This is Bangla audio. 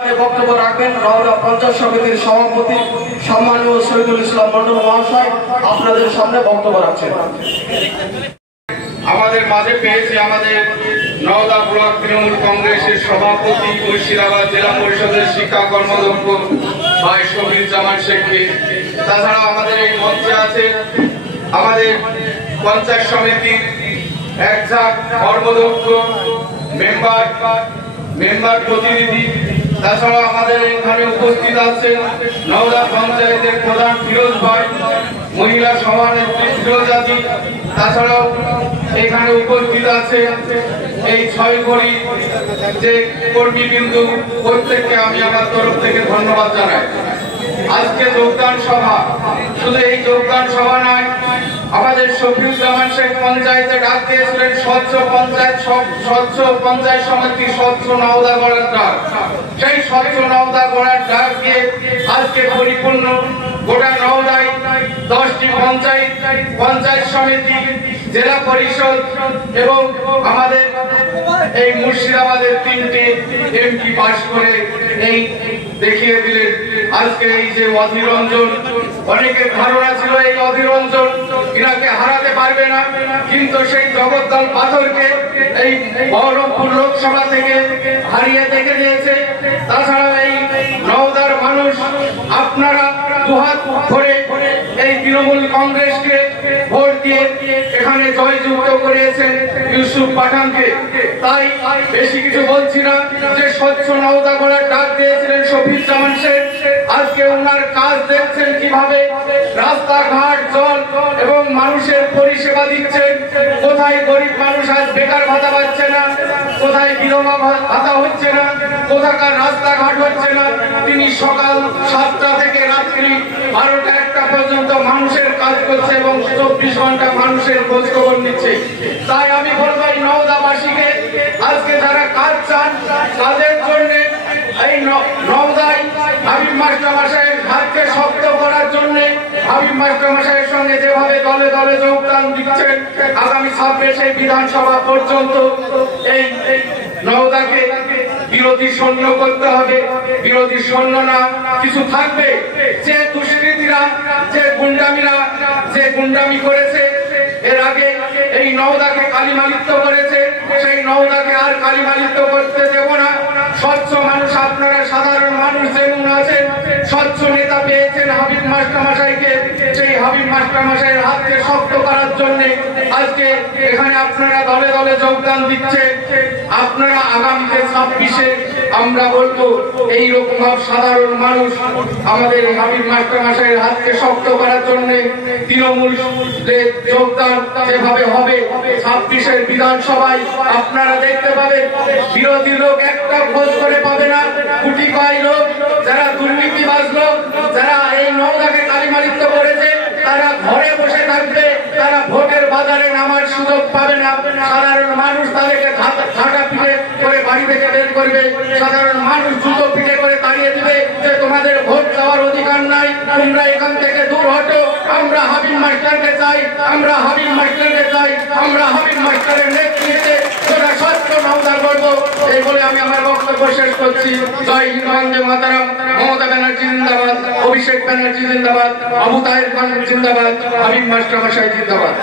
বক্তব্য রাখবেন রওনা পঞ্চায়েত সমিতির সভাপতি সম্মানীয় শহীদুল ইসলাম মন্ডল মহাশয় আপনাদের সামনে বক্তব্য রাখছেন। আমাদের মাঝে পেয়েছে আমাদের নওদা ব্লক তৃণমূল কংগ্রেসের সভাপতি, মুর্শিদাবাদ জেলা পরিষদের শিক্ষা কর্মদক্ষ ভাই শফির জামান শেখকে। তাছাড়া আমাদের এই মঞ্চে আছে আমাদের পঞ্চায়েত সমিতির একঝাঁক কর্মদক্ষ মেম্বার প্রতিনিধি। তাছাড়া আমাদের এখানে উপস্থিত আছেন নওদা পঞ্চায়েতের প্রধান ফিরোজ ভাই, মহিলা সভানেত্রী ফিরোজাদি। তাছাড়াও এখানে উপস্থিত আছে এই 6 কোটি যে কর্মীবৃন্দু, প্রত্যেককে আমি আমার তরফ থেকে ধন্যবাদ জানাই। আজকে যোগদান সভা, শুধু এই যোগদান সভা নয়, আমাদের শফিউল জামান শেখ পঞ্চায়েতে ডাক দিয়েছিলেন স্বচ্ছ পঞ্চায়েত সমিতি স্বচ্ছ নওদা গড়ার ডাক। সেই স্বচ্ছ নওদা গড়ার ডাক দিয়ে আজকে পরিপূর্ণ গোটা নওদায় 10টি পঞ্চায়েত সমিতি, জেলা পরিষদ এবং আমাদের এই মুর্শিদাবাদের 3টি এমপি পাশ করে এই দেখিয়ে দিলেন। আজকে এই যে অধীর রঞ্জন, অনেকের ধারণা ছিল এই অধীর রঞ্জন ইনাকে হারাতে পারবে না, কিন্তু সেই জগদ্দল পাথরকে এই বহরমপুর লোকসভা থেকে হারিয়ে দেখে দিয়েছে। তাছাড়া এই নওদার মানুষ আপনারা দুহাত ভরে এই তৃণমূল কংগ্রেসকে ভোট দিয়ে এখানে জয়যুক্ত করেছেন ইউসুফ পাঠানকে। তাই বেশি কিছু বলছি না, যে স্বচ্ছ নওদা গড়ার ডাক দিয়েছিলেন শফিউল জামান শেখ, আজকে ওনার কাজ দেখছেন কিভাবে রাস্তাঘাট, জল এবং মানুষের পরিষেবা দিচ্ছেন। কোথায় গরিব মানুষ আজ বেকার ভাতা পাচ্ছে না, কোথায় বিধবা ভাতা হচ্ছে না, কোথাকার রাস্তাঘাট হচ্ছে না। তিনি সকাল 7টা থেকে রাত্রি 12টা-1টা পর্যন্ত মানুষের কাজ করছে এবং 24 ঘন্টা মানুষের খোঁজ খবর নিচ্ছে। তাই আমি বলবো এই নওদাবাসীকে, আজকে যারা কাজ চান তাদের জন্য এই নওদায় হাবিব মাস্টার মশাইয়ের হাতকে শক্ত করার জন্য হাবিব মাস্টার মশাইয়ের সঙ্গে যেভাবে দলে দলে যোগদান দিচ্ছেন, আগামী 26 বিধানসভা পর্যন্ত এই নওদাকে বিরোধী শূন্য করতে হবে। বিরোধী শূন্য না কিছু থাকবে। যে দুষ্কৃতীরা, যে গুন্ডামি করেছে, এর আগে এই নওদাকে কালিমালিপ্ত করেছে, সেই নওদাকে আর কালিমালিপ্ত করতে দেব না। স্বচ্ছ মানুষ, আপনারা সাধারণ মানুষ যেমন আছেন, স্বচ্ছ নেতা পেয়েছেন হাবিব মাস্টার মশাইকে, সেই হাবিব মাস্টার মশাইয়ের হাতকে শক্ত করার জন্য আজকে এখানে আপনারা দলে দলে যোগদান দিচ্ছেন। আপনারা আগামীতে 26-এ আমরা বলবো এইরকম সাধারণ মানুষ আমাদের হাবিব মাস্টার মশাইয়ের হাতকে শক্ত করার জন্য তৃণমূল যোগদান যেভাবে হবে 26-এর বিধানসভায় আপনারা দেখতে পাবেন, বিরোধী লোক একটা খোঁজ করে পাবে না। গুটি কয় লোক, যারা দুর্নীতিবাজ লোক, যারা এই নওদাকে কালিমালিপ্ত করেছে, তারা ঘরে বসে থাকবে, তারা ভোটের বাজারে নামার সুযোগ পাবে না। সাধারণ মানুষ তাদেরকে ঝাঁটা পিঠে করে বাড়ি থেকে বের করবে, সাধারণ মানুষ জুতো পিঠে করে তাড়িয়ে দিবে যে তোমাদের ভোট দেওয়ার অধিকার নাই, তোমরা এখান থেকে দূর হটো। আমরা হাবিব মাস্টারকে চাই, আমরা হাবিব মাস্টারকে চাই, আমরা হাবিব মাস্টারের নেতৃত্বে তোরা স্বচ্ছ নওদা করব। এই বলে আমি আমার বক্তব্য শেষ করছি। জয় হিন্দ, বন্দে মাতরম। মমতা ব্যানার্জি জিন্দাবাদ, অভিষেক ব্যানার্জি জিন্দাবাদ, আবু তাহের খান জিন্দাবাদ, হাবিব মাস্টার মশাই জিন্দাবাদ।